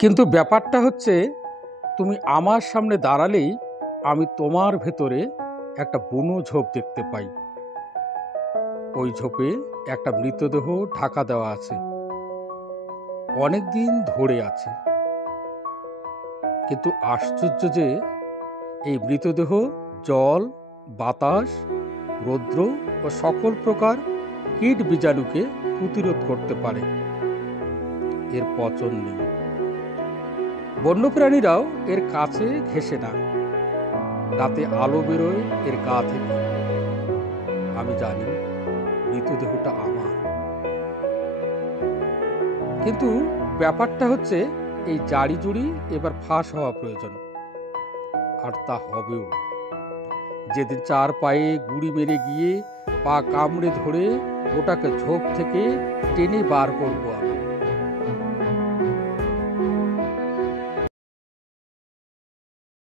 কিন্তু ব্যাপারটা হচ্ছে, তুমি আমার সামনে দাঁড়ালেই আমি তোমার ভেতরে একটা বুনো ঝোপ দেখতে পাই। ওই ঝোপে একটা মৃতদেহ ঢাকা দেওয়া আছে, অনেক দিন ধরে আছে। কিন্তু আশ্চর্য যে এই মৃতদেহ জল, বাতাস, রৌদ্র ও সকল প্রকার কীট বীজাণুকে প্রতিরোধ করতে পারে। এর পচন নেই, বন্যপ্রাণীরাও এর কাছে ঘেঁষে না। রাতে আলো বেরোয় এর গা থেকে। আমি জানি মৃতদেহটা আমার। কিন্তু ব্যাপারটা হচ্ছে, এই জাড়ি জুড়ি এবার ফাঁস হওয়া প্রয়োজন। আর তা হবেও। যেদিন 4 পায়ে গুড়ি মেরে গিয়ে পা কামড়ে ধরে ওটাকে ঝোপ থেকে টেনে বার করবো আমি।